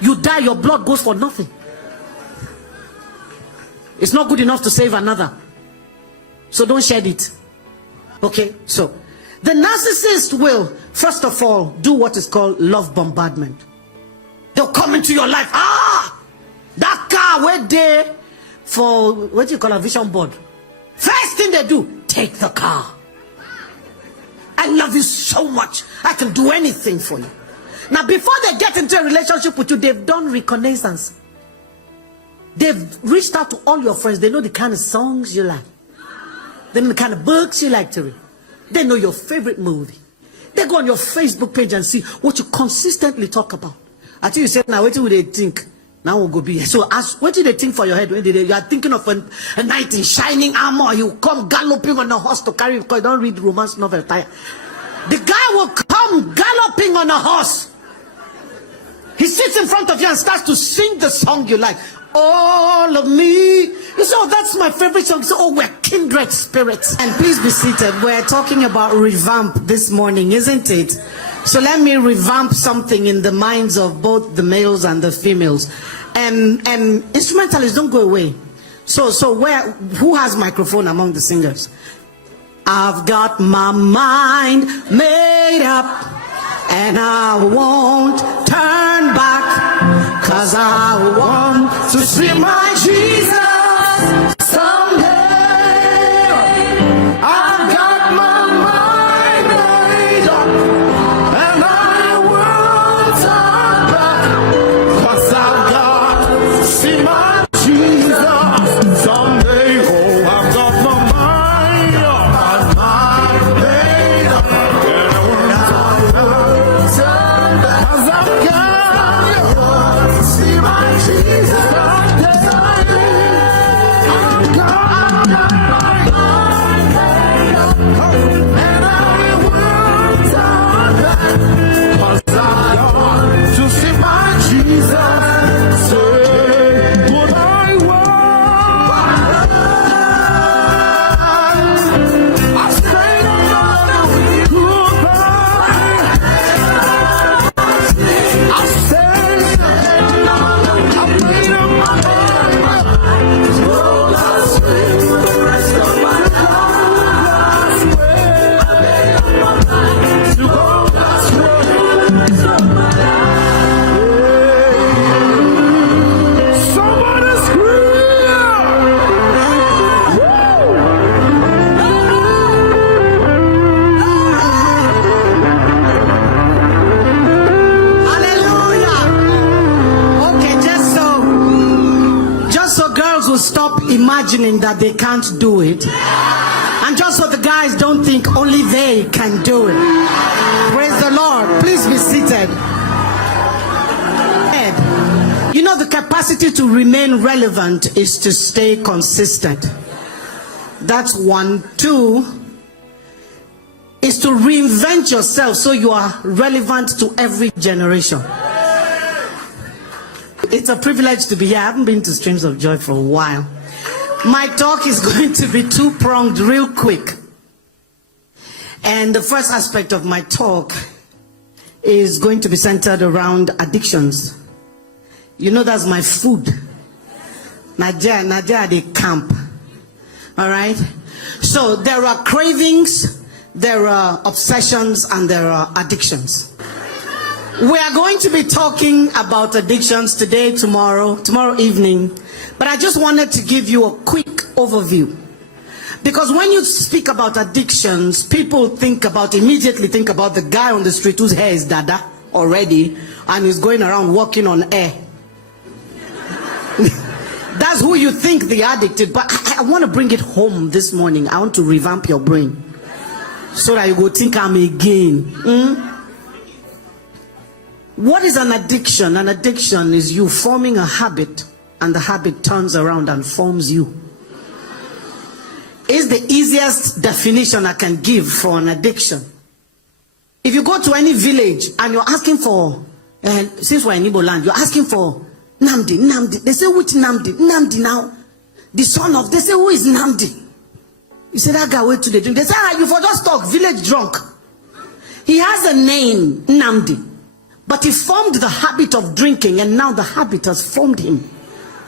You die, your blood goes for nothing. It's not good enough to save another. So don't shed it. Okay, so the narcissist will, first of all, do what is called love bombardment. They'll come into your life. That car where they for what do you call a vision board? First thing they do, take the car. I love you so much. I can do anything for you. Now, before they get into a relationship with you, they've done reconnaissance. They've reached out to all your friends. They know the kind of songs you like. They know the kind of books you like to read. They know your favorite movie. They go on your Facebook page and see what you consistently talk about. Until you say, now, what do they think? Now we'll go be. So ask, what do they think for your head? When you are thinking of a knight in shining armor, you come galloping on a horse to carry, because you don't read romance novel. The guy will come galloping on a horse. He sits in front of you and starts to sing the song you like. All of me. You say, oh, that's my favorite song. So, oh, we're kindred spirits. And please be seated. We're talking about revamp this morning, isn't it? So let me revamp something in the minds of both the males and the females. Instrumentalists, don't go away. So who has microphone among the singers? I've got my mind made up, and I won't turn back, 'cause I want to see my Jesus someday. I've got my mind made up, and I won't turn back, 'cause I've got to see my Jesus someday. Oh, I've got my mind up, made up, and I won't turn back, 'cause I've got to see my Jesus someday. I've got my mind made up, and I won't turn back, 'cause I want to see my Jesus. Say what I want. I say goodbye. I say I made up my mind. Go last way for the rest of my life. I made up my mind to go last way for the rest of my life. Somebody scream! Hallelujah! Okay, just so girls will stop imagining that they can't do it, and just so the guys don't think only they can do it. Praise the Lord. Please be seated. You know, the capacity to remain relevant is to stay consistent. That's one. Two is to reinvent yourself so you are relevant to every generation. It's a privilege to be here. I haven't been to Streams of Joy for a while. My talk is going to be two-pronged real quick. And the first aspect of my talk is going to be centered around addictions. You know, that's my food. Nadia, they camp. All right? So there are cravings, there are obsessions, and there are addictions. We are going to be talking about addictions today, tomorrow evening. But I just wanted to give you a quick overview. Because when you speak about addictions, people immediately think about the guy on the street whose hair is dada already and is going around walking on air. That's who you think the addict is. But I want to bring it home this morning. I want to revamp your brain so that you go think I'm again. What is an addiction? An addiction is you forming a habit, and the habit turns around and forms you. It's the easiest definition I can give for an addiction. If you go to any village and you're asking for, since we're in Igbo land, you're asking for Namdi. They say, which Namdi? Namdi now. The son of, they say, who is Namdi? You say, that guy went to the drink. They say, you for just talk, village drunk. He has a name, Namdi. But he formed the habit of drinking, and now the habit has formed him.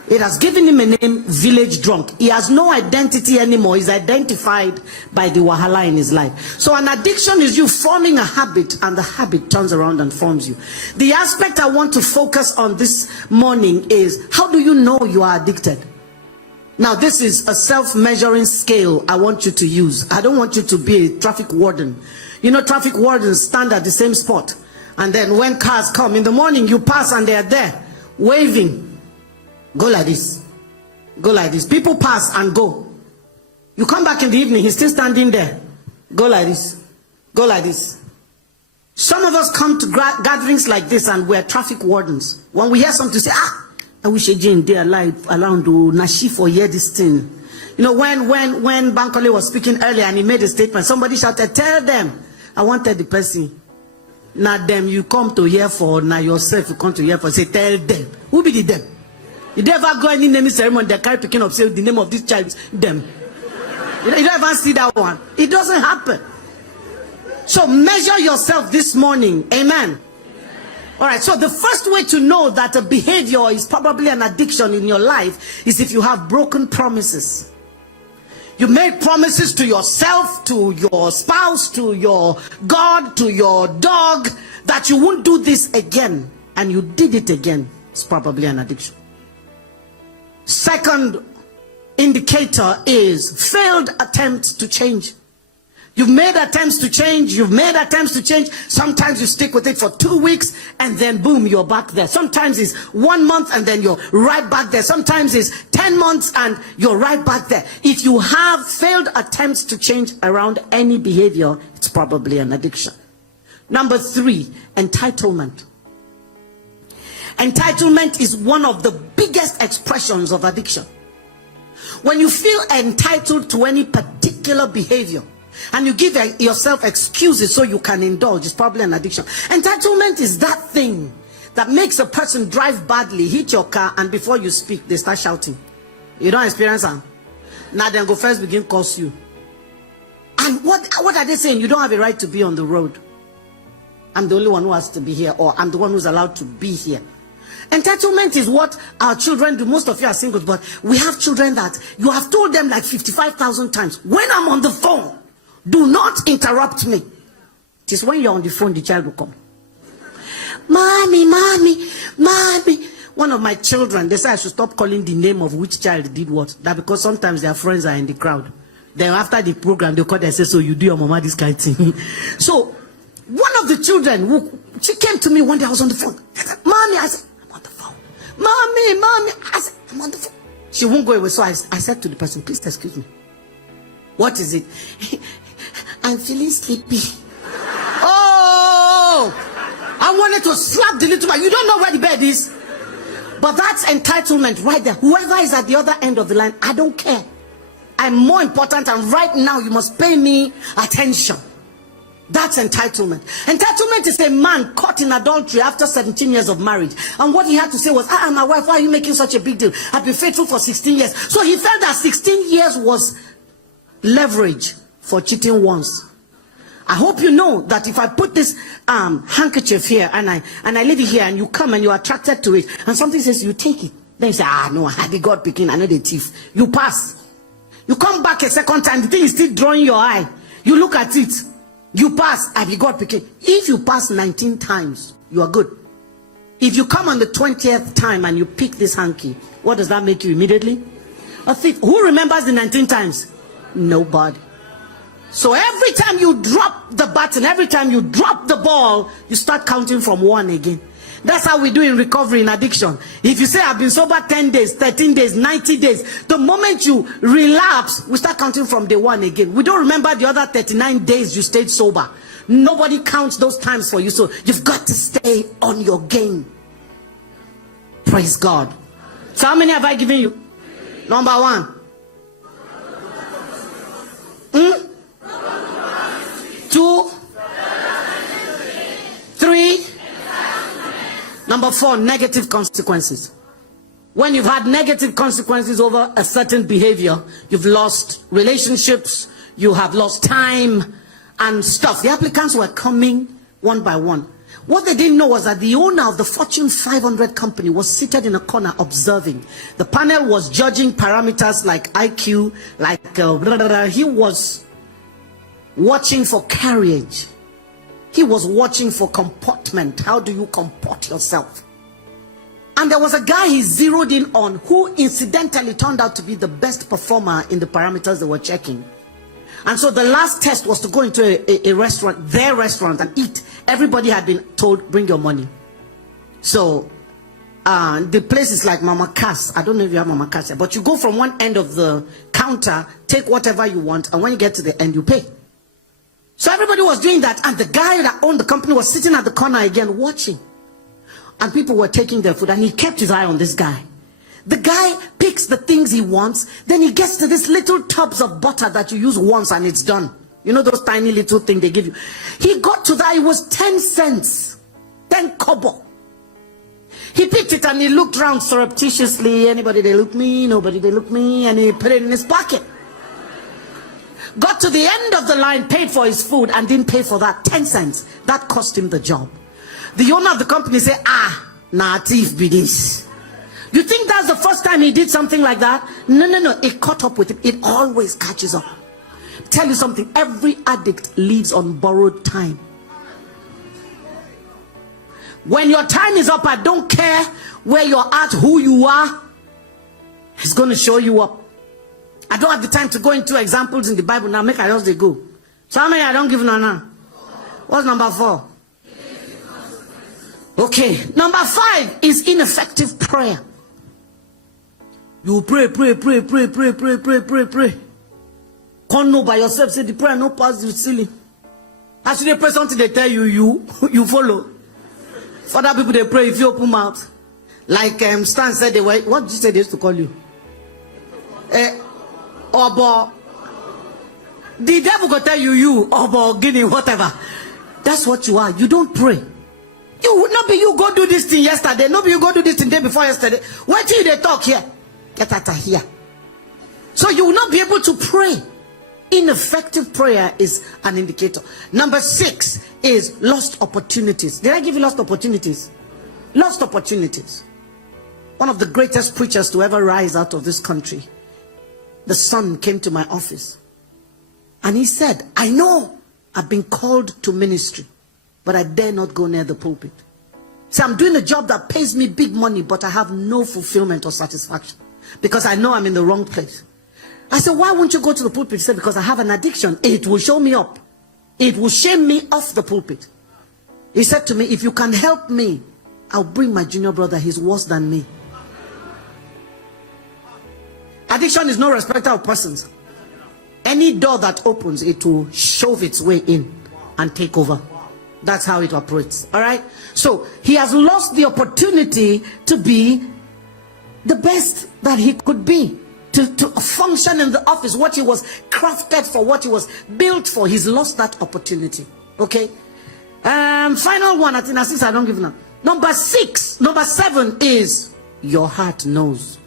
It has given him a name, village drunk. He has no identity anymore. He's identified by the wahala in his life. So an addiction is you forming a habit, and the habit turns around and forms you. The aspect I want to focus on this morning is, how do you know you are addicted? Now, this is a self-measuring scale I want you to use. I don't want you to be a traffic warden. You know, traffic wardens stand at the same spot. And then when cars come in the morning, you pass and they are there, waving. Go like this. Go like this. People pass and go. You come back in the evening, he's still standing there. Go like this. Go like this. Some of us come to gatherings like this and we're traffic wardens. When we hear something, say, I wish Jane they alive around to Nashi for hear this thing. You know, when Bankole was speaking earlier and he made a statement, somebody shouted, tell them. I wanted the person. Now them you come to hear for, now yourself you come to hear for, say, tell them. Who be the them? You never go any naming ceremony, they carry picking up, say the name of this child is them. You don't ever see that one. It doesn't happen. So measure yourself this morning. Amen. All right, so the first way to know that a behavior is probably an addiction in your life is if you have broken promises. You made promises to yourself, to your spouse, to your God, to your dog, that you won't do this again, and you did it again. It's probably an addiction. Second indicator is failed attempts to change. You've made attempts to change. You've made attempts to change. Sometimes you stick with it for 2 weeks and then boom, you're back there. Sometimes it's 1 month and then you're right back there. Sometimes it's 10 months and you're right back there. If you have failed attempts to change around any behavior, it's probably an addiction. Number 3, entitlement. Entitlement is one of the biggest expressions of addiction. When you feel entitled to any particular behavior, and you give yourself excuses so you can indulge, it's probably an addiction. Entitlement is that thing that makes a person drive badly, hit your car, and before you speak, they start shouting. You don't experience that? Now then go first begin curse you. And what are they saying? You don't have a right to be on the road. I'm the only one who has to be here, or I'm the one who's allowed to be here. Entitlement is what our children do. Most of you are singles, but we have children that you have told them like 55,000 times, when I'm on the phone, do not interrupt me. It is when you're on the phone, the child will come. Mommy, mommy, mommy. One of my children, they say I should stop calling the name of which child did what. That because sometimes their friends are in the crowd. Then after the program, they call and say, so you do your mama this kind of thing. So one of the children, she came to me one day, I was on the phone. I said, mommy, I said, I'm on the phone. Mommy, mommy, I said, I'm on the phone. She won't go away. So I said to the person, please excuse me. What is it? I'm feeling sleepy. Oh, I wanted to slap the little man. You don't know where the bed is. But that's entitlement right there. Whoever is at the other end of the line, I don't care. I'm more important, and right now you must pay me attention. That's entitlement. Entitlement is a man caught in adultery after 17 years of marriage. And what he had to say was, my wife, why are you making such a big deal? I've been faithful for 16 years. So he felt that 16 years was leverage for cheating once. I hope you know that if I put this handkerchief here and I leave it here and you come and you're attracted to it and something says you take it, then you say, no, I had the God picking, I know the thief. You pass. You come back a second time, the thing is still drawing your eye. You look at it. You pass, I be God picking. If you pass 19 times, you are good. If you come on the 20th time and you pick this hanky, what does that make you immediately? A thief. Who remembers the 19 times? Nobody. So every time you drop the button, every time you drop the ball, you start counting from 1 again. That's how we do in recovery in addiction. If you say I've been sober 10 days, 13 days, 90 days, the moment you relapse, we start counting from day 1 again. We don't remember the other 39 days you stayed sober. Nobody counts those times for you. So you've got to stay on your game. Praise God. So how many have I given you? Number 1. 2, 3. Number 4, negative consequences. When you've had negative consequences over a certain behavior, you've lost relationships, you have lost time and stuff. The applicants were coming one by one. What they didn't know was that the owner of the Fortune 500 company was seated in a corner observing. The panel was judging parameters like IQ, like blah, blah, blah. He was watching for carriage. He was watching for comportment. How do you comport yourself? And there was a guy he zeroed in on who incidentally turned out to be the best performer in the parameters they were checking. And so the last test was to go into a restaurant, their restaurant, and eat. Everybody had been told, bring your money. So the place is like Mama Cass. I don't know if you have Mama Cass here, but you go from one end of the counter, take whatever you want, and when you get to the end, you pay. So everybody was doing that, and the guy that owned the company was sitting at the corner again watching. And people were taking their food, and he kept his eye on this guy. The guy picks the things he wants, then he gets to this little tubs of butter that you use once and it's done. You know those tiny little things they give you. He got to that, it was 10 cents, 10 kobo. He picked it and he looked around surreptitiously. Anybody they look me, nobody they look me, and he put it in his pocket. Got to the end of the line, paid for his food and didn't pay for that 10 cents. That cost him the job. The owner of the company said, nah, thief be this. You think that's the first time he did something like that? No. It caught up with him. It always catches up. Tell you something. Every addict lives on borrowed time. When your time is up, I don't care where you're at, who you are. He's going to show you up. I don't have the time to go into examples in the Bible now. Make I just they go. So how many I don't give now? What's number 4? Okay. Number 5 is ineffective prayer. You pray. Can't know by yourself, say the prayer no pass you silly. As they pray something they tell you, you follow. For other people they pray if you open mouth. Like Stan said they were, what did you say they used to call you? Obo. The devil go tell you, Obo, Guinea, whatever. That's what you are. You don't pray. You would not be you go do this thing yesterday. No be you go do this thing day before yesterday. Wait till they talk here. Get out of here. So you will not be able to pray. Ineffective prayer is an indicator. Number 6 is lost opportunities. Did I give you lost opportunities? Lost opportunities. One of the greatest preachers to ever rise out of this country, the son came to my office and he said, I know I've been called to ministry, but I dare not go near the pulpit. So I'm doing a job that pays me big money, but I have no fulfillment or satisfaction because I know I'm in the wrong place. I said, why won't you go to the pulpit? He said, because I have an addiction. It will show me up. It will shame me off the pulpit. He said to me, if you can help me, I'll bring my junior brother. He's worse than me. Addiction is no respecter of persons. Any door that opens, it will shove its way in and take over. That's how it operates. All right. So he has lost the opportunity to be the best that he could be, to function in the office, what he was crafted for, what he was built for. He's lost that opportunity. Okay. Final one, I think since I don't give now. Number 7 is your heart knows.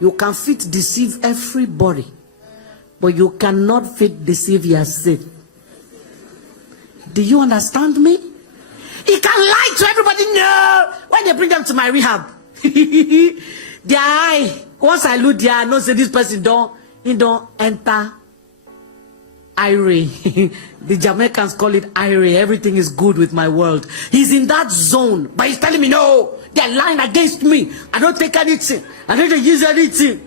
You can fit deceive everybody, but you cannot fit deceive yourself. Do you understand me? He can lie to everybody. No, when they bring them to my rehab, their eye, once I look there, I know say this person don't enter irate. The Jamaicans call it irate. Everything is good with my world. He's in that zone, but he's telling me no, they're lying against me. I don't take anything. I don't use anything.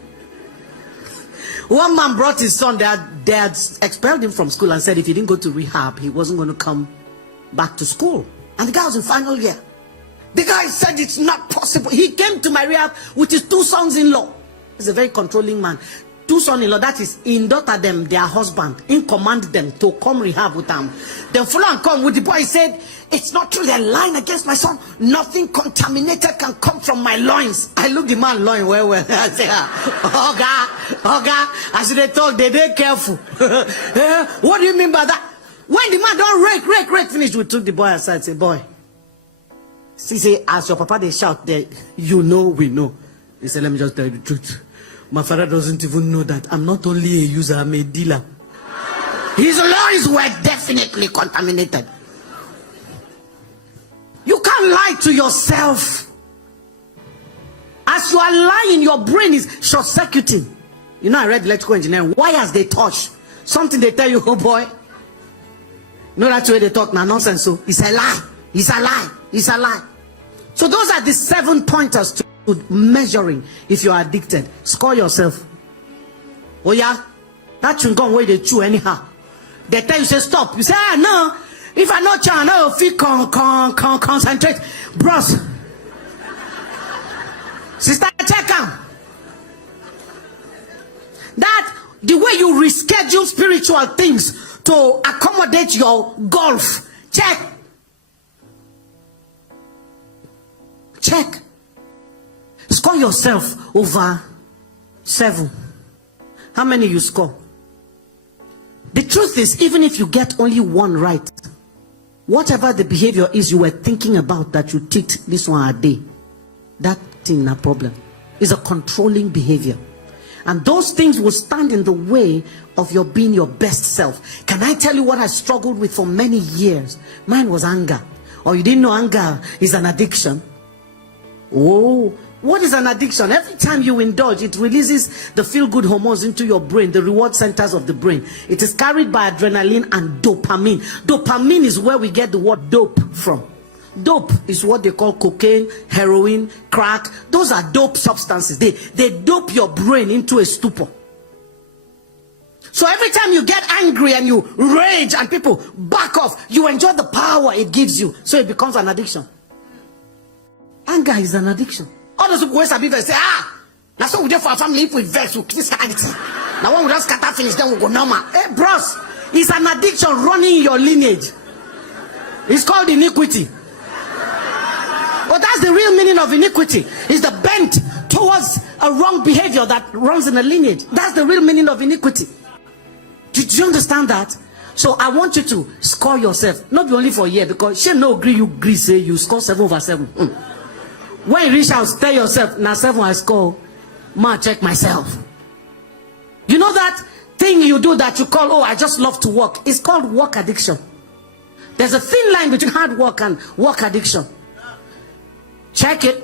One man brought his son. They had expelled him from school and said if he didn't go to rehab, he wasn't going to come back to school. And the guy was in final year. The guy said it's not possible. He came to my rehab with his 2 sons-in-law. He's a very controlling man. 2 sons-in-law, that is, in daughter them, their husband, in command them to come rehab with them. Then follow and come with the boy. He said, it's not true, they're lying against my son. Nothing contaminated can come from my loins. I look the man loin well. I say, Oga, as they talk, they're careful. What do you mean by that? When the man don't rake finish, we took the boy aside, say, boy. See, say, as your papa, they shout there, you know, we know. He said, let me just tell you the truth. My father doesn't even know that I'm not only a user, I'm a dealer. His loins were definitely contaminated. Don't lie to yourself. As you are lying, your brain is short-circuiting. You know, I read electrical engineering. Wires they touch. Something they tell you, oh boy. You know that's the way they talk now, nonsense. So it's a lie. It's a lie. It's a lie. So those are the 7 pointers to measuring if you are addicted. Score yourself. Oh yeah, that chewing gum way they chew anyhow. They tell you say stop. You say no. If I not try, no feel concentrate, bros. Sister, check out. That the way you reschedule spiritual things to accommodate your golf. Check. Check. Score yourself over 7. How many you score? The truth is, even if you get only 1 right, whatever the behavior is you were thinking about that you ticked this one a day, that thing, no problem. Is a controlling behavior. And those things will stand in the way of your being your best self. Can I tell you what I struggled with for many years? Mine was anger. Or you didn't know anger is an addiction. Oh, what is an addiction? Every time you indulge, it releases the feel-good hormones into your brain, the reward centers of the brain. It is carried by adrenaline and dopamine. Dopamine is where we get the word dope from. Dope is what they call cocaine, heroin, crack. Those are dope substances. They dope your brain into a stupor. So every time you get angry and you rage and people back off, you enjoy the power it gives you. So it becomes an addiction. Anger is an addiction. All those people sabi vex say, that's what we do for our family. If we vex, we kill scarcity. Now when we just scatter finish, then we go normal. Hey, bros, it's an addiction running in your lineage. It's called iniquity. But that's the real meaning of iniquity. It's the bent towards a wrong behavior that runs in a lineage. That's the real meaning of iniquity. Did you understand that? So I want you to score yourself. Not only for a year, because she no agree, you agree, say you score 7 over 7. When you reach out, tell yourself, now 7 I score, ma check myself. You know that thing you do that you call, oh, I just love to work. It's called work addiction. There's a thin line between hard work and work addiction. Check it.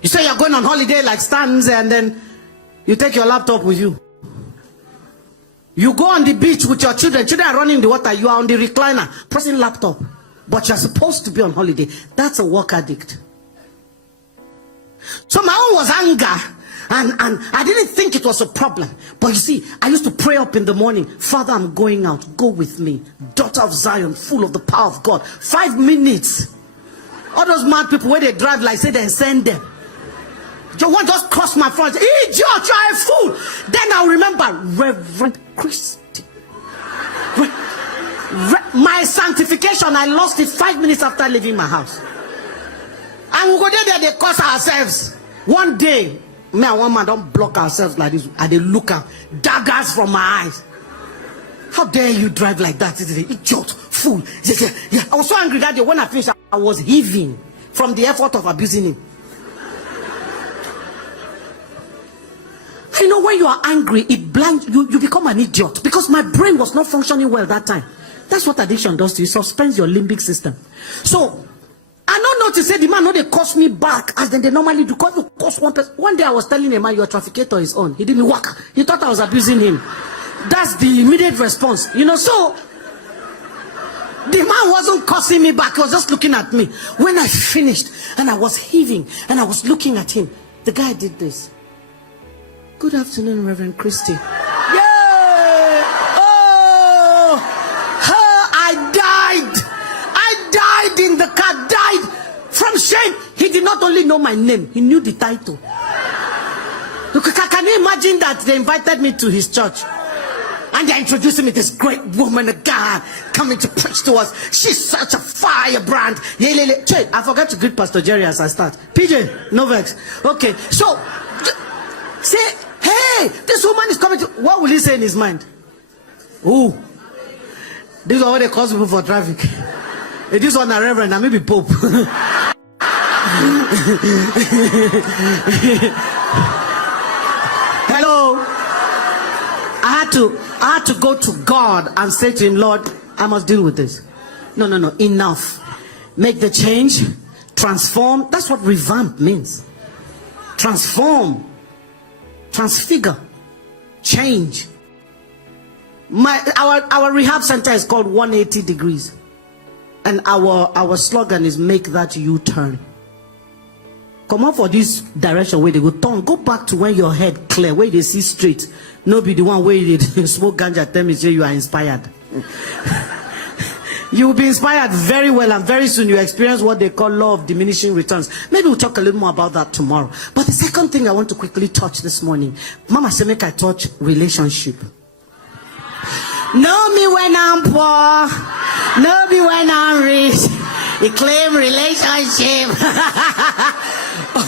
You say you're going on holiday like Stans, and then you take your laptop with you. You go on the beach with your children. Children are running in the water. You are on the recliner, pressing laptop. But you're supposed to be on holiday. That's a work addict. So my own was anger. And I didn't think it was a problem. But you see, I used to pray up in the morning. Father, I'm going out. Go with me. Daughter of Zion, full of the power of God. 5 minutes. All those mad people where they drive like say they send them. You want just cross my front. Idiot, you're a fool. Then I'll remember Reverend Christie. My sanctification, I lost it 5 minutes after leaving my house. And we go there, they curse ourselves. One day, me and one man don't block ourselves like this. And they look out, daggers from my eyes. How dare you drive like that? Idiot, fool. Yeah. I was so angry that day. When I finished, I was heaving from the effort of abusing him. You know, when you are angry, it blinds you. You become an idiot because my brain was not functioning well that time. That's what addiction does to you. It suspends your limbic system. So I don't know to say the man know they cost me back as they normally do. Because you cost one person. One day I was telling a man your trafficator is on. He didn't work. He thought I was abusing him. That's the immediate response. You know, so the man wasn't cursing me back. He was just looking at me. When I finished and I was heaving and I was looking at him, the guy did this. Good afternoon, Reverend Christie. Yeah! Oh! I died in the car. Died from shame. He did not only know my name, he knew the title. Look, can you imagine that they invited me to his church? And they're introducing me this great woman of God coming to preach to us. She's such a firebrand. I forgot to greet Pastor Jerry as I start. PJ, no vex. Okay, so say, hey, this woman is coming to. What will he say in his mind? Ooh, this is what they call people for traffic. This one a reverend, and maybe Pope. Hello. I had to go to God and say to him, Lord, I must deal with this. No, enough. make the change, transform. That's what revamp means. Transform, transfigure, change. Our rehab center is called 180 degrees. And our slogan is make that U-turn. Come on for this direction where they go turn. Go back to when your head clear, where they see straight. No be the one where you smoke ganja, tell me say you are inspired. You will be inspired very well, and very soon you experience what they call law of diminishing returns. Maybe we'll talk a little more about that tomorrow. But the second thing I want to quickly touch this morning, Mama said make I touch relationship. Know me when I'm poor, know me when I'm rich. You claim relationship.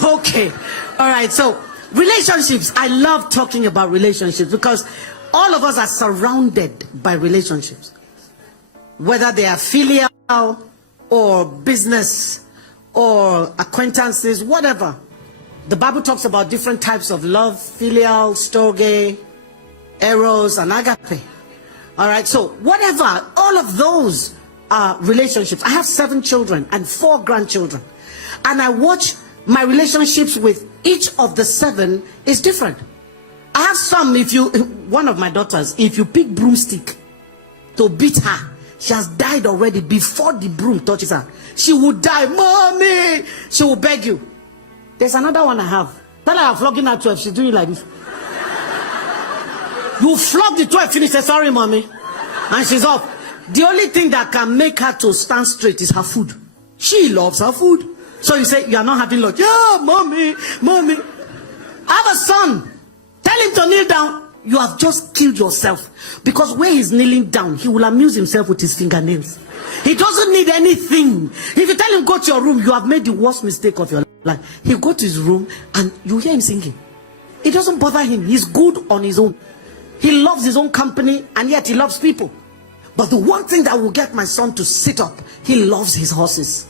Okay, all right. So relationships, I love talking about relationships because all of us are surrounded by relationships, whether they are filial or business or acquaintances, whatever. The Bible talks about different types of love: filial, storge, eros, and agape. All right, so whatever, all of those are relationships. I have 7 children and 4 grandchildren, and I watch my relationships with each of the 7 is different. I have some, one of my daughters, if you pick broomstick to beat her, she has died already before the broom touches her. She will die. Mommy, she will beg you. There's another one I have. Tell her I'm flogging her 12. She's doing it like this. You flog the 12, finish, say sorry, mommy, and she's off. The only thing that can make her to stand straight is her food. She loves her food. So you say, you are not having lunch. Yeah, mommy. I have a son. Tell him to kneel down. You have just killed yourself. Because where he's kneeling down, he will amuse himself with his fingernails. He doesn't need anything. If you tell him go to your room, you have made the worst mistake of your life. He'll go to his room and you hear him singing. It doesn't bother him. He's good on his own. He loves his own company, and yet he loves people. But the one thing that will get my son to sit up, he loves his horses.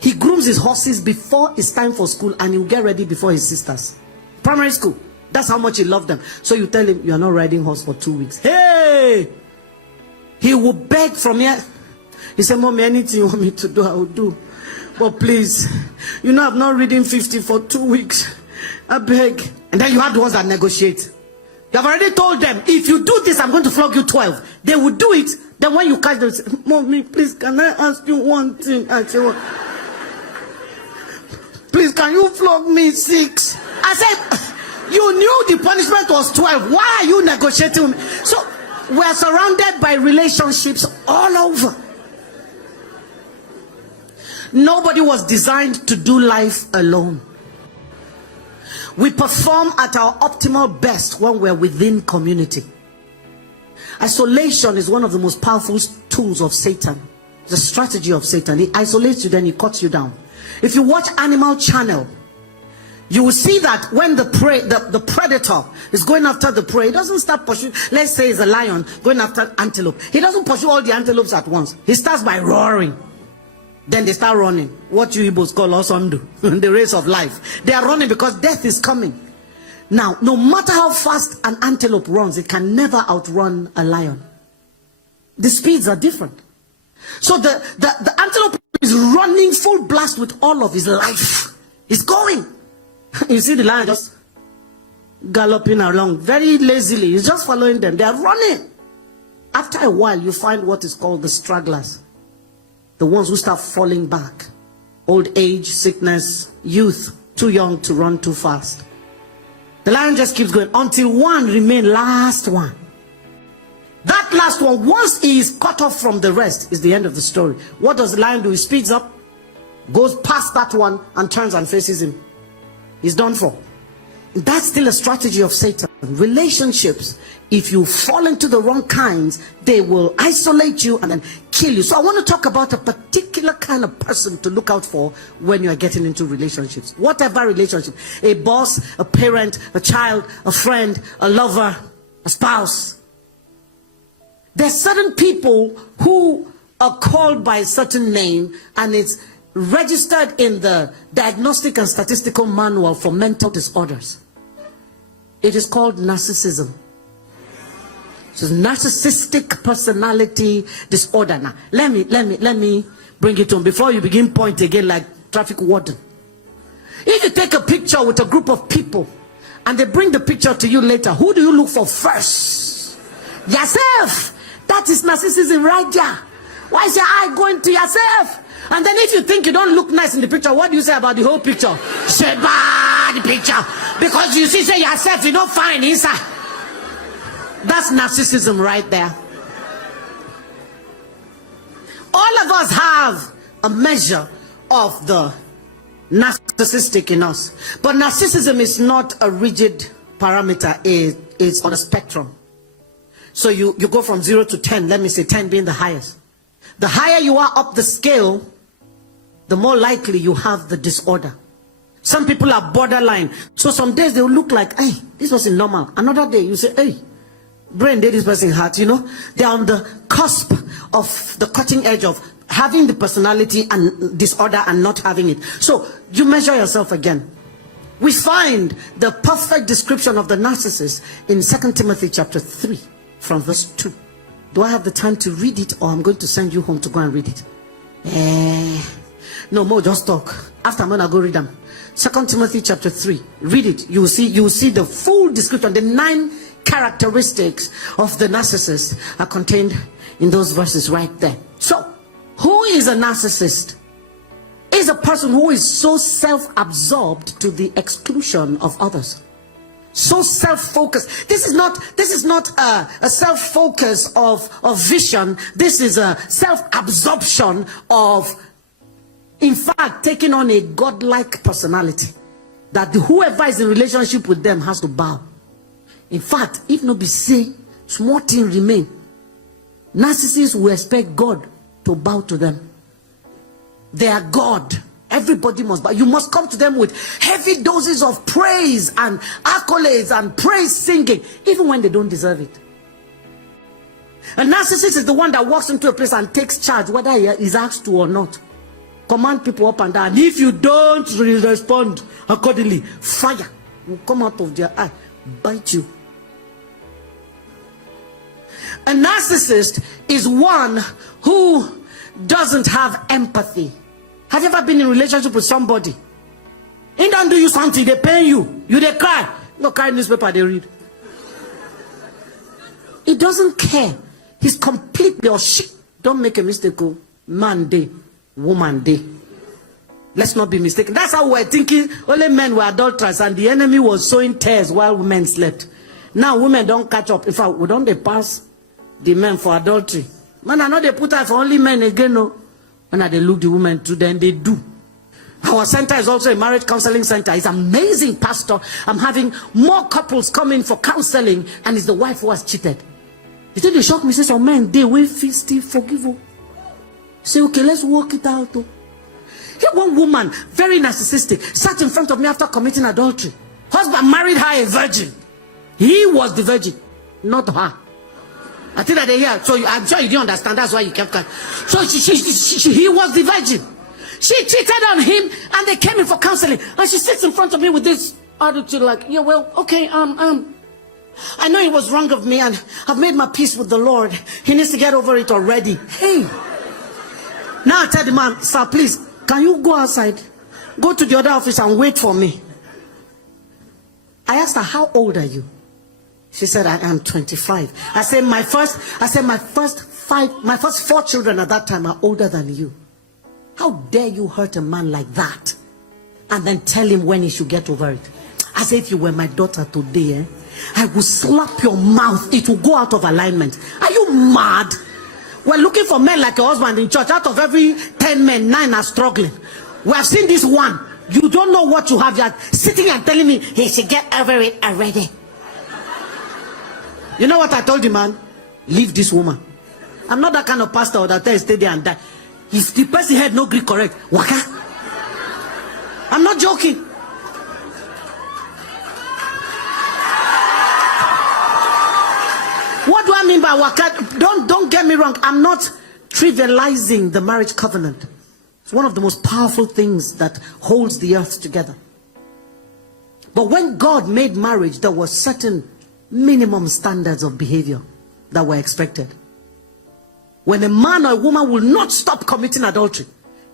He grooms his horses before it's time for school, and he'll get ready before his sisters. Primary school. That's how much he loves them. So you tell him, you are not riding horse for 2 weeks. Hey! He will beg from here. He said, Mommy, anything you want me to do, I will do. But please, you know I've not ridden 50 for 2 weeks. I beg. And then you have the ones that negotiate. You have already told them, if you do this, I'm going to flog you 12. They will do it. Then when you catch them, say, Mommy, please, can I ask you one thing? I say, what? Please, can you flog me 6? I said, you knew the punishment was 12. Why are you negotiating with me? So we're surrounded by relationships all over. Nobody was designed to do life alone. We perform at our optimal best when we're within community. Isolation is one of the most powerful tools of Satan. The strategy of Satan. He isolates you, then he cuts you down. If you watch Animal Channel, you will see that when the predator is going after the prey, he doesn't start pursuing. Let's say it's a lion going after antelope. He doesn't pursue all the antelopes at once. He starts by roaring. Then they start running. What you Igbos call Osondu, the race of life. They are running because death is coming. Now, no matter how fast an antelope runs, it can never outrun a lion. The speeds are different. So the antelope is running full blast with all of his life. He's going. You see the lion just galloping along very lazily. He's just following them. They are running. After a while, you find what is called the stragglers. The ones who start falling back. Old age, sickness, youth, too young to run too fast. The lion just keeps going until one remains last one. That last one, once he is cut off from the rest, is the end of the story. What does the lion do? He speeds up, goes past that one, and turns and faces him. He's done for. That's still a strategy of Satan. Relationships, if you fall into the wrong kinds, they will isolate you and then kill you. So I want to talk about a particular kind of person to look out for when you are getting into relationships. Whatever relationship. A boss, a parent, a child, a friend, a lover, a spouse. There are certain people who are called by a certain name, and it's registered in the Diagnostic and Statistical Manual for Mental Disorders. It is called narcissism. It's a narcissistic personality disorder. Now, let me bring it on before you begin point again like traffic warden. If you take a picture with a group of people and they bring the picture to you later, who do you look for first? Yourself. That is narcissism right there. Why is your eye going to yourself? And then if you think you don't look nice in the picture, what do you say about the whole picture? Say bad picture. Because you see, say yourself, you don't find inside. That's narcissism right there. All of us have a measure of the narcissistic in us. But narcissism is not a rigid parameter. It's on a spectrum. So you go from 0 to 10. Let me say 10 being the highest. The higher you are up the scale, the more likely you have the disorder. Some people are borderline. So some days they will look like, hey, this was normal. Another day you say, hey, brain did this person hurt, you know. They're on the cusp of the cutting edge of having the personality and disorder and not having it. So you measure yourself again. We find the perfect description of the narcissist in 2 Timothy chapter 3 from verse 2. Do I have the time to read it, or I'm going to send you home to go and read it? No more, just talk. After I'm going to go read them. 2 Timothy chapter 3. Read it. You will see the full description. The 9 characteristics of the narcissist are contained in those verses right there. So, who is a narcissist? Is a person who is so self-absorbed to the exclusion of others. So self-focused. This is not a self-focus of vision. This is a self-absorption of, in fact, taking on a godlike personality that whoever is in relationship with them has to bow. In fact, if no be say small thing remain, narcissists will expect God to bow to them. They are God. Everybody must bow. You must come to them with heavy doses of praise and accolades and praise singing, even when they don't deserve it. A narcissist is the one that walks into a place and takes charge, whether he is asked to or not. Command people up and down. If you don't respond accordingly, fire will come out of their eye, bite you. A narcissist is one who doesn't have empathy. Have you ever been in a relationship with somebody? He don't do you something, they pay you. You they cry. No carry newspaper, they read. He doesn't care. He's completely or shit. Don't make a mistake. Man day, woman day. Let's not be mistaken. That's how we're thinking. Only men were adulterers and the enemy was sowing tears while women slept. Now women don't catch up. In fact, we don't they pass the men for adultery. Man, I know they put out for only men again. No. When they look the women too, then they do. Our center is also a marriage counseling center. It's amazing, pastor. I'm having more couples coming for counseling, and it's the wife who has cheated. You think they shock me? Say some men they will still forgive you. Say okay, let's work it out. Here one woman, very narcissistic, sat in front of me after committing adultery. Husband married her a virgin. He was the virgin, not her. I think that they hear. So I'm sure you didn't understand. That's why you kept quiet. So he was the virgin. She cheated on him, and they came in for counseling. And she sits in front of me with this attitude, like, yeah, well, okay, I know it was wrong of me, and I've made my peace with the Lord. He needs to get over it already. Hey, now I tell the man, sir, please, can you go outside, go to the other office, and wait for me? I asked her, how old are you? She said, I am 25. I said, my first 4 children at that time are older than you. How dare you hurt a man like that and then tell him when he should get over it? I said, if you were my daughter today, I will slap your mouth. It will go out of alignment. Are you mad? We're looking for men like your husband in church. Out of every 10 men, 9 are struggling. We have seen this one. You don't know what you have. You're sitting and telling me he should get over it already. You know what I told the man? Leave this woman. I'm not that kind of pastor that tells stay there and die. If the person had no Greek correct, waka. I'm not joking. What do I mean by waka? Don't get me wrong. I'm not trivializing the marriage covenant. It's one of the most powerful things that holds the earth together. But when God made marriage, there were certain minimum standards of behavior that were expected. When a man or a woman will not stop committing adultery,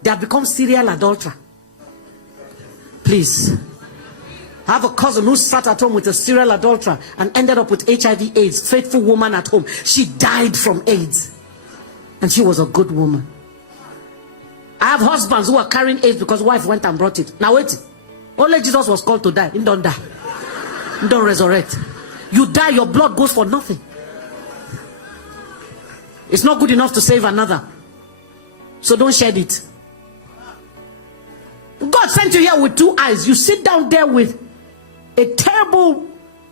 they have become serial adulterer. Please. I have a cousin who sat at home with a serial adulterer and ended up with HIV AIDS. Faithful woman at home. She died from AIDS. And she was a good woman. I have husbands who are carrying AIDS because wife went and brought it. Now wait. Only Jesus was called to die. He don't die. He don't resurrect. You die, your blood goes for nothing. It's not good enough to save another. So don't shed it. God sent you here with two eyes. You sit down there with a terrible,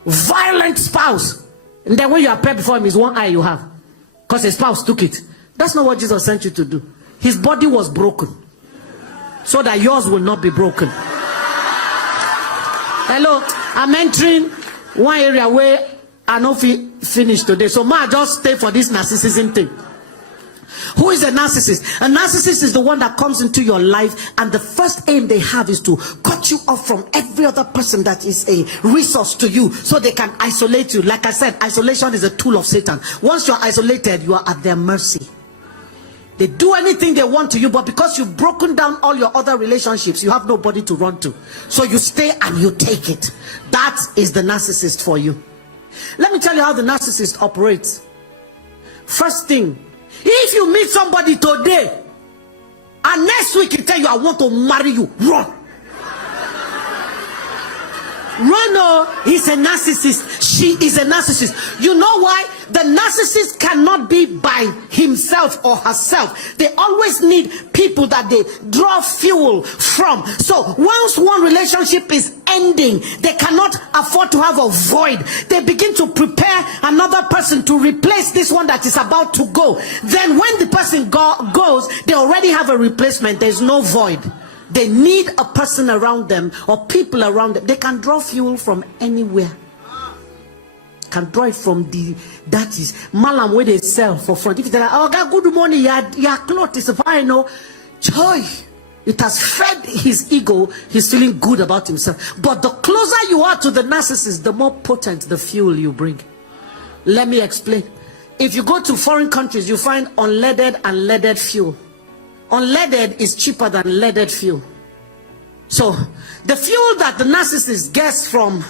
violent spouse. And then when you appear before him, it's one eye you have. Because his spouse took it. That's not what Jesus sent you to do. His body was broken. So that yours will not be broken. Hello, I'm entering one area where I know finish today. So ma just stay for this narcissism thing. Who is a narcissist? A narcissist is the one that comes into your life and the first aim they have is to cut you off from every other person that is a resource to you so they can isolate you. Like I said, isolation is a tool of Satan. Once you're isolated, you are at their mercy. They do anything they want to you, but because you've broken down all your other relationships, you have nobody to run to. So you stay and you take it. That is the narcissist for you. Let me tell you how the narcissist operates. First thing, if you meet somebody today and next week he tell you I want to marry you, run. Run, oh, he's a narcissist. She is a narcissist. You know why? The narcissist cannot be by himself or herself. They always need people that they draw fuel from. So once one relationship is ending, they cannot afford to have a void. They begin to prepare another person to replace this one that is about to go. Then when the person goes, they already have a replacement. There's no void. They need a person around them or people around them. They can draw fuel from anywhere. Can draw it from that is malam where they sell for front. If they're like, oh God, good morning, your cloth is fine, no joy. It has fed his ego. He's feeling good about himself. But the closer you are to the narcissist, the more potent the fuel you bring. Let me explain. If you go to foreign countries, you find unleaded and leaded fuel. Unleaded is cheaper than leaded fuel. So the fuel that the narcissist gets from,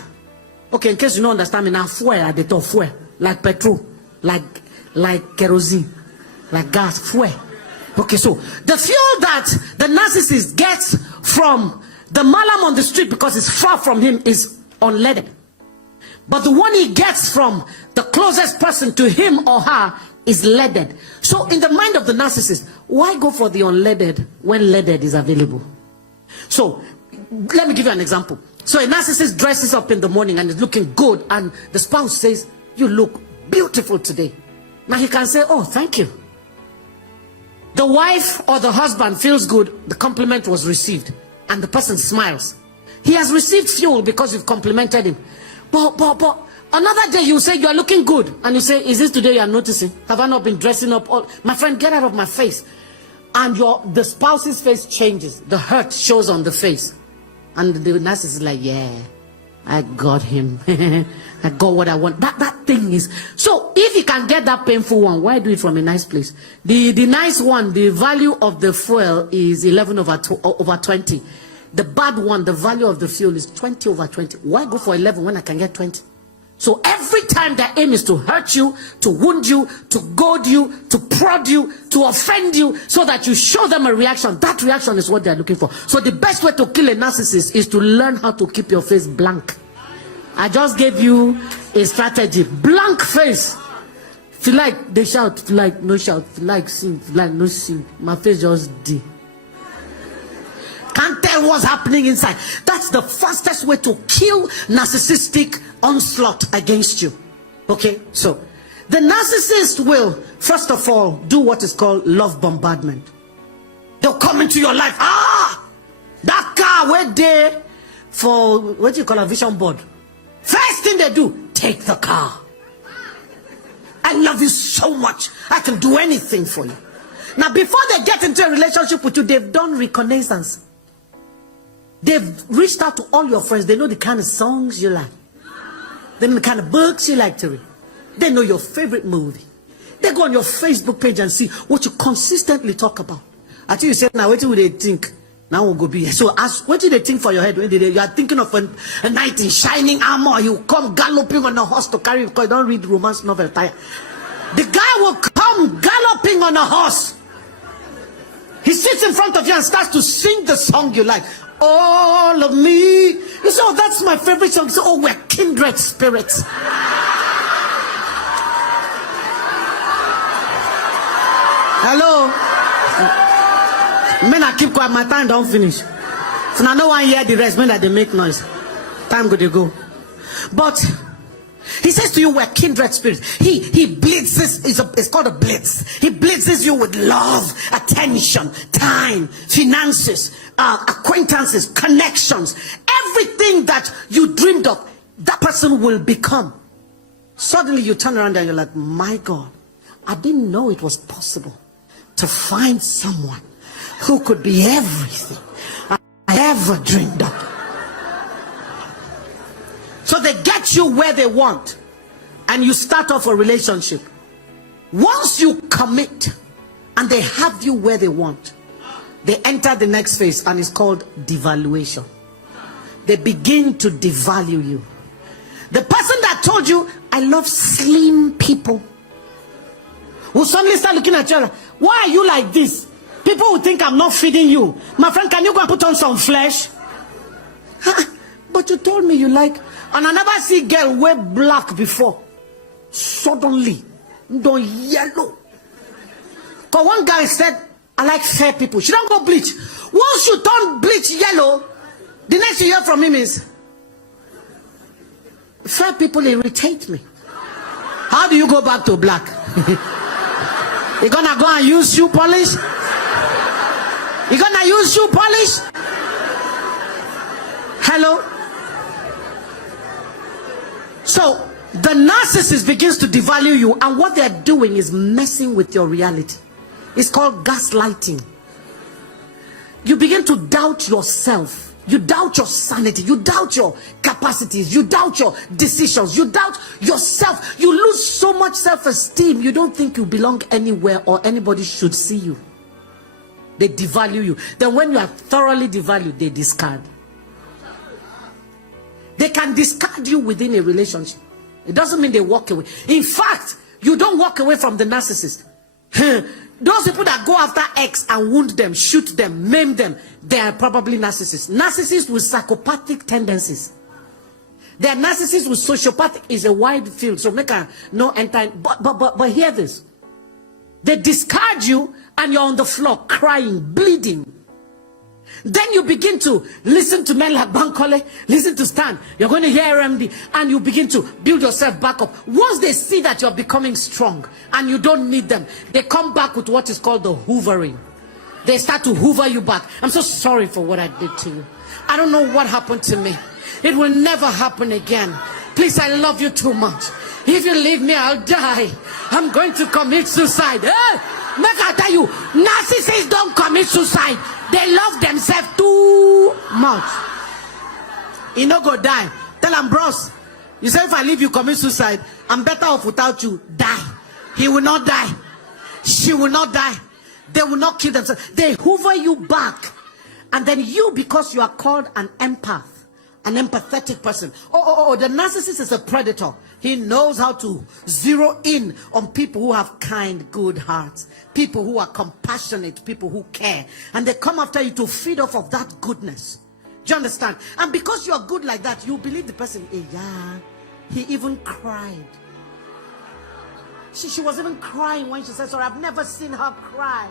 okay, in case you don't understand me now, fuel at the top, fuel, like petrol, like kerosene, like gas, fuel. Okay, so the fuel that the narcissist gets from the malam on the street because it's far from him is unleaded. But the one he gets from the closest person to him or her is leaded. So in the mind of the narcissist, why go for the unleaded when leaded is available? So let me give you an example. So a narcissist dresses up in the morning and is looking good, and the spouse says, you look beautiful today. Now he can say, oh, thank you. The wife or the husband feels good, the compliment was received, and the person smiles. He has received fuel because you've complimented him. But another day you say you are looking good, and you say, is this today you are noticing? Have I not been dressing up? My friend, get out of my face. And the spouse's face changes. The hurt shows on the face. And the narcissist is like, yeah, I got him. I got what I want. That thing is. So if you can get that painful one, why do it from a nice place? The nice one, the value of the fuel is 11 over 20. The bad one, the value of the fuel is 20 over 20. Why go for 11 when I can get 20? So every time their aim is to hurt you, to wound you, to goad you, to prod you, to offend you, so that you show them a reaction. That reaction is what they're looking for. So the best way to kill a narcissist is to learn how to keep your face blank. I just gave you a strategy. Blank face. If you like, they shout. If you like, no shout. If you like, sing. If you like, no sing. My face just did. Can't tell what's happening inside. That's the fastest way to kill narcissistic onslaught against you. Okay, so the narcissist will first of all do what is called love bombardment. They'll come into your life. That car where they for what do you call a vision board? First thing they do, take the car. I love you so much, I can do anything for you. Now before they get into a relationship with you, they've done reconnaissance. They've reached out to all your friends. They know the kind of songs you like. They know the kind of books you like to read. They know your favorite movie. They go on your Facebook page and see what you consistently talk about. Until you say, now, what do they think? Now we'll go be. So ask, what do they think for your head? When you are thinking of a knight in shining armor, you come galloping on a horse to carry, because you don't read romance novel. The guy will come galloping on a horse. He sits in front of you and starts to sing the song you like. All of me. You say, oh, that's my favorite song. You say, oh, we're kindred spirits. Hello? Men I keep quiet, my time don't finish. So now no one hear the rest, men that they make noise. Time go they go. But he says to you, we're kindred spirits. He blitzes, it's called a blitz. He blitzes you with love, attention, time, finances, acquaintances, connections. Everything that you dreamed of, that person will become. Suddenly you turn around and you're like, my God, I didn't know it was possible to find someone who could be everything I ever dreamed of. So they get you where they want, and you start off a relationship. Once you commit and they have you where they want, they enter the next phase, and it's called devaluation. They begin to devalue you. The person that told you, I love slim people, will suddenly start looking at you. Why are you like this? People will think I'm not feeding you. My friend, can you go and put on some flesh? But you told me you like. And I never see girl wear black before. Suddenly, don't yellow. Because one guy said, I like fair people. She don't go bleach. Once you turn bleach yellow, the next you hear from him is, fair people irritate me. How do you go back to black? You're gonna go and use shoe polish? You're gonna use shoe polish? Hello? So the narcissist begins to devalue you, and what they're doing is messing with your reality. It's called gaslighting. You begin to doubt yourself. You doubt your sanity. You doubt your capacities. You doubt your decisions. You doubt yourself. You lose so much self-esteem. You don't think you belong anywhere or anybody should see you. They devalue you. Then when you are thoroughly devalued, they discard. They can discard you within a relationship. It doesn't mean they walk away. In fact, you don't walk away from the narcissist. Those people that go after X and wound them, shoot them, maim them, they are probably narcissists. Narcissists with psychopathic tendencies. They are narcissists with sociopathic. Is a wide field, so make a no enter. But hear this. They discard you and you're on the floor crying, bleeding. Then you begin to listen to men like Bankole, listen to Stan. You're going to hear RMD, and you begin to build yourself back up. Once they see that you're becoming strong and you don't need them, they come back with what is called the hoovering. They start to hoover you back. I'm so sorry for what I did to you. I don't know what happened to me. It will never happen again. Please, I love you too much. If you leave me, I'll die. I'm going to commit suicide. Make I tell you, narcissists don't commit suicide. They love themselves too much. He no go die. Tell him, bros, you say if I leave you commit suicide, I'm better off without you. Die. He will not die. She will not die. They will not kill themselves. They hoover you back. And then you, because you are called an empath, an empathetic person. The narcissist is a predator. He knows how to zero in on people who have kind, good hearts. People who are compassionate, people who care. And they come after you to feed off of that goodness. Do you understand? And because you are good like that, you believe the person. Yeah, he even cried. She was even crying when she said, sorry, I've never seen her cry.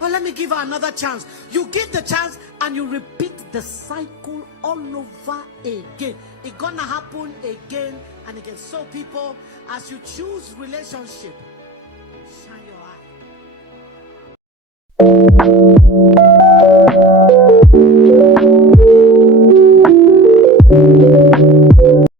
Well, let me give her another chance. You give the chance and you repeat the cycle all over again. It's gonna happen again and again. So people, as you choose relationship,